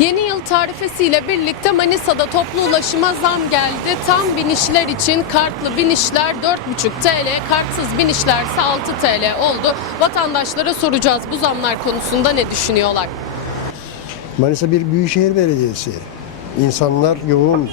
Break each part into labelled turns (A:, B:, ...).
A: Yeni yıl tarifesiyle birlikte Manisa'da toplu ulaşıma zam geldi. Tam binişler için kartlı binişler 4,5 TL, kartsız binişler ise 6 TL oldu. Vatandaşlara soracağız bu zamlar konusunda ne düşünüyorlar?
B: Manisa bir büyükşehir belediyesi. İnsanlar yoğun.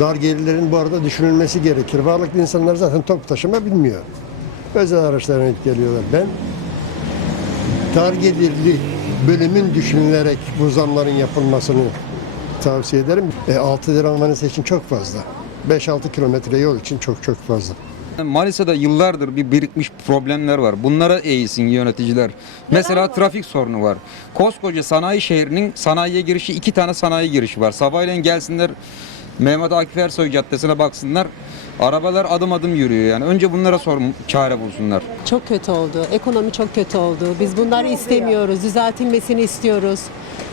B: Dar gelirlerin bu arada düşünülmesi gerekir. Varlıklı insanlar zaten top taşıma bilmiyor. Özel araçlarına geliyorlar. Ben dar gelirli bölümün düşünülerek bu zamların yapılmasını tavsiye ederim. E, 6 lira Manisa için çok fazla. 5-6 kilometre yol için çok çok fazla.
C: Manisa'da yıllardır bir birikmiş problemler var. Bunlara eğilsin yöneticiler. Mesela trafik sorunu var. Koskoca sanayi şehrinin sanayiye girişi iki tane sanayi girişi var. Sabahleyin gelsinler Mehmet Akif Ersoy Caddesi'ne baksınlar. Arabalar adım adım yürüyor yani. Önce bunlara sor çare bulsunlar.
D: Çok kötü oldu. Ekonomi çok kötü oldu. Biz bunları istemiyoruz. Düzeltilmesini istiyoruz.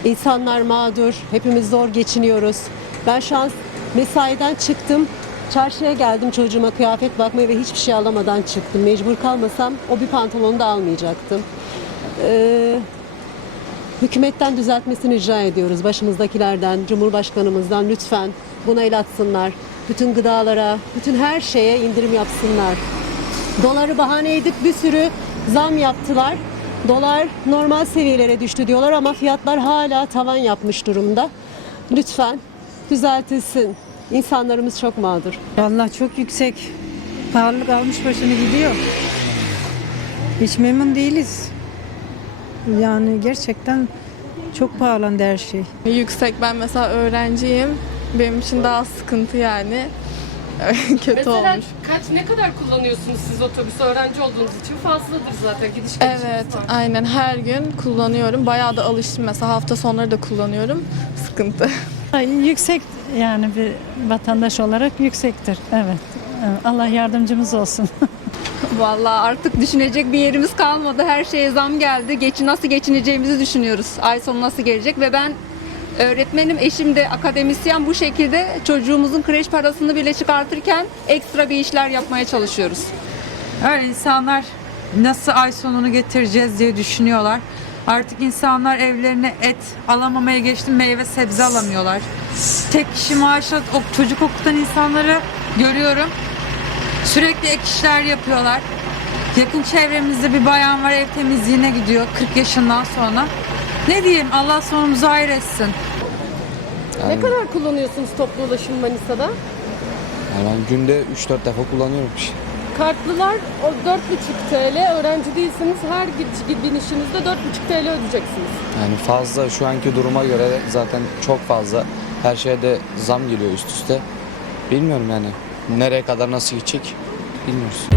D: İnsanlar mağdur. Hepimiz zor geçiniyoruz. Ben şu an mesaiden çıktım. Çarşıya geldim çocuğuma kıyafet bakmaya ve hiçbir şey alamadan çıktım. Mecbur kalmasam o bir pantolonu da almayacaktım. Ee, hükümetten düzeltmesini rica ediyoruz. Başımızdakilerden, Cumhurbaşkanımızdan lütfen buna el atsınlar. Bütün gıdalara, bütün her şeye indirim yapsınlar. Doları bahane edip bir sürü zam yaptılar. Dolar normal seviyelere düştü diyorlar ama fiyatlar hala tavan yapmış durumda. Lütfen düzeltilsin. İnsanlarımız çok mağdur.
E: Vallahi çok yüksek. Pahalılık almış başını gidiyor. Hiç memnun değiliz. Yani gerçekten çok pahalandı her şey.
F: Yüksek. Ben mesela öğrenciyim. Benim için daha sıkıntı yani. Kötü
A: Mesela
F: olmuş.
A: kaç ne kadar kullanıyorsunuz siz otobüs öğrenci olduğunuz için fazladır zaten gidiş gelişiniz
F: Evet,
A: var.
F: aynen her gün kullanıyorum. Bayağı da alıştım mesela hafta sonları da kullanıyorum. Sıkıntı.
G: Yüksek yani bir vatandaş olarak yüksektir. Evet. Evet, Allah yardımcımız olsun.
H: Vallahi artık düşünecek bir yerimiz kalmadı. Her şeye zam geldi. Geçi nasıl geçineceğimizi düşünüyoruz. Ay sonu nasıl gelecek ve ben öğretmenim, eşim de akademisyen bu şekilde çocuğumuzun kreş parasını bile çıkartırken ekstra bir işler yapmaya çalışıyoruz.
I: Öyle insanlar nasıl ay sonunu getireceğiz diye düşünüyorlar. Artık insanlar evlerine et alamamaya geçti meyve sebze alamıyorlar. Tek kişi maaşla ok- çocuk okutan insanları görüyorum. Sürekli ek işler yapıyorlar. Yakın çevremizde bir bayan var ev temizliğine gidiyor 40 yaşından sonra. Ne diyeyim Allah sonumuzu hayır etsin.
A: Ne kadar kullanıyorsunuz toplu ulaşım Manisa'da?
J: Yani ben günde 3-4 defa kullanıyorum.
A: Kartlılar o 4,5 TL, öğrenci değilseniz her gidiş- binişinizde 4,5 TL ödeyeceksiniz.
J: Yani fazla şu anki duruma göre zaten çok fazla. Her şeye de zam geliyor üst üste. Bilmiyorum yani nereye kadar nasıl gidecek bilmiyoruz.